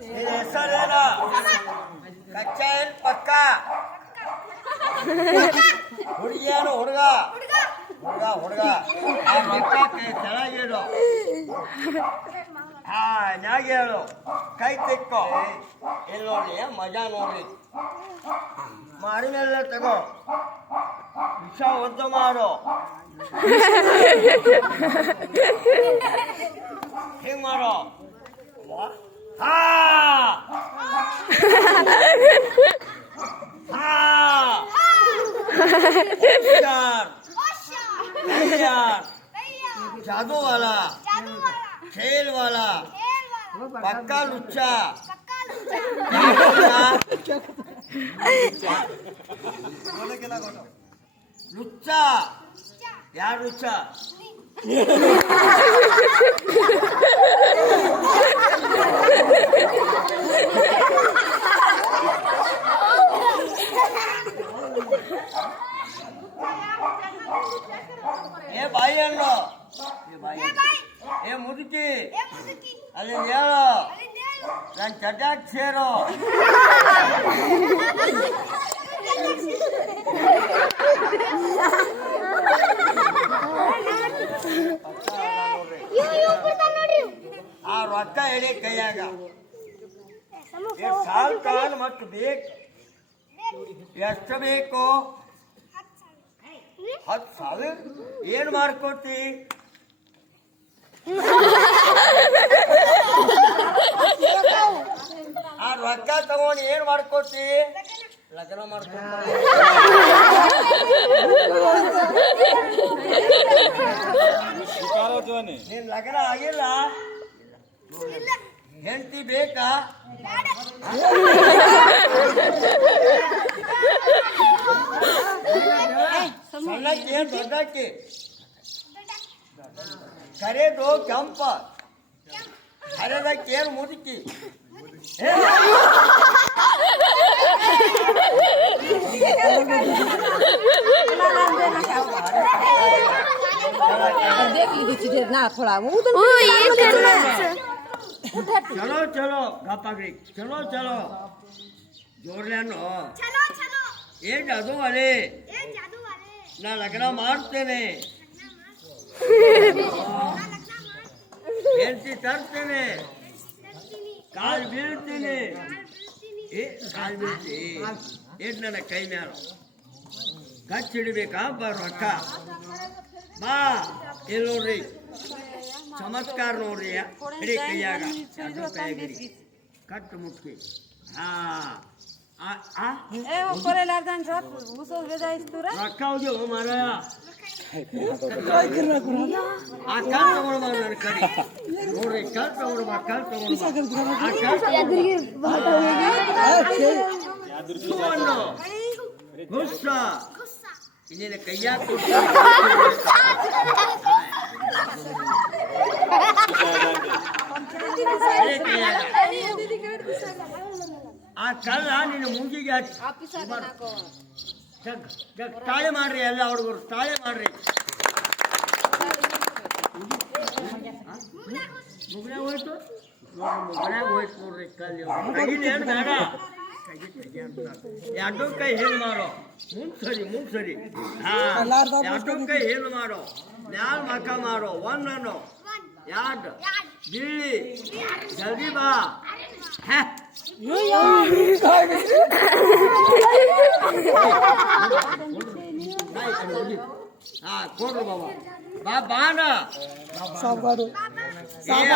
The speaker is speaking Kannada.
ನಿನ್ನ ಹೆಸರೇನ? ಕಚ್ಚ ಏನ್ ಪಕ್ಕ? ಹುಡುಗಿಯೇನು ಹುಡುಗ? ಹುಡುಗ ಹುಡುಗ. ಆ ಬೆಕ್ಕಕ್ಕೆ ಕೆಳಗೇಳು, ನ್ಯಾಗ ಹೇಳು, ಕೈ ತಿಕ್ಕೋ. ಇಲ್ಲಿ ನೋಡ್ರಿ ಮಜಾ ನೋಡ್ರಿ. ಮಾಡಿನೆಲ್ಲ ತಗೋ, ವಿಷ ಒದ್ದು ಮಾಡು. ಹಿಂಗ್ ಮಾಡು. ಹಾ जादू वाला, खेल वाला, पक्का लुच्चा, लुच्चा यार लुच्चा ए भाई अल्लो ए मुदकी अरे ಹೇಳು ನನ್ನ ಚಟಾಕ್ ಸೇರು. ಆ ರೊಕ್ಕ ಎಡೆ ಕೈಯಾಗ ಸಾಲ್ ಕಾಲ್ ಮತ್ತು ಬೇಕು. ಎಷ್ಟು ಬೇಕು? 10,000. ಏನು ಮಾಡ್ಕೊತಿ? ಆ ರೊಕ್ಕ ತಗೊಂಡು ಏನ್ ಮಾಡ್ಕೊತಿ? ಲಗ್ನ ಮಾಡ್ಕೊ. ನಿನ್ ಲಗ್ನ ಆಗಿಲ್ಲ, ಹೆಂಡತಿ ಬೇಕಾ? ಸಣ್ಣಕ್ಕೆ ಏನ್ ದೊಡ್ಡಕ್ಕೆ? ಕರೆದು ಕೆಂಪ, ಹರಿದಕ್ಕೆ ಏನು ಮುದುಕಿ? चलो चलो गप्पाग्री चलो चलो जोरलेनो ए जादू वाले ना लग्न ಮಾಡ್ತೇನೆ ಹೆಂಡತಿ ತರ್ತೇನೆ ಕಾಲ್ ಬೀಳ್ತೀನಿ ಕಾಲ್ ಬೀಳ್ತಿ ಏಟ್ ನನ್ನ ಕೈ ಮ್ಯಾಲ ಕಚ್ ಹಿಡಿಬೇಕಾ? ರೊಕ್ಕ ಬಾ ಇಲ್ಲಿ ನೋಡ್ರಿ ಚಮತ್ಕಾರ ನೋಡ್ರಿ. ಹಿಡಿ ಕೈಯಾಗ ಕೈಯಾಗಿರಿ ಕಟ್ಟು ಮುಟ್ಟಿ. ರೊಕ್ಕ ಹೋಗ್ಯವು ಮಾರಾಯ. ಆ ಕಾಲ್ ತಗೊಂಡು ಬಾ ನನ್ನ ಕಡೆ ನೋಡ್ರಿ. ಕಾಲ್ ತಗೊಂಡು ಬಾ, ಕಾಲ್ ತಗೊಂಡು ಗುಸ್ಸ ಇನ್ನೇನು ಕೈಯಾಗ ಆ ಕಲ್ಲ ನಿನ್ನ ಮುಂಗಿಗೆ ಹಾಕಿ ತಾಳೆ ಮಾಡ್ರಿ. ಎಲ್ಲ ಹುಡುಗರು ತಾಳೆ ಮಾಡ್ರಿ. ಮುಗ್ನಾಗ ಹೋಯ್ತು ಮುಗ್ನಾಗ ಹೋಯ್ತು ನೋಡ್ರಿ. ಕಲ್ಲಿ ಏನು ಬೇಡ, ಎರಡು ಕೈ ಹೇಳು ಮಾಡೋ. ಮುಂದ್ಸರಿ ಮುಂದ್ಸರಿ. ಎರಡು ಕೈ ಹೇಳು ಮಾಡೋ. ಮ್ಯಾಲ ಮಕ ಮಾಡೋ. ಒಂದನ್ನು ಎರಡು ಬೀಳಿ ಜಲ್ದಿ ಬಾ. ಕೊಡ್ರು ಬಾಬಾ ಬಾ ಬಾನ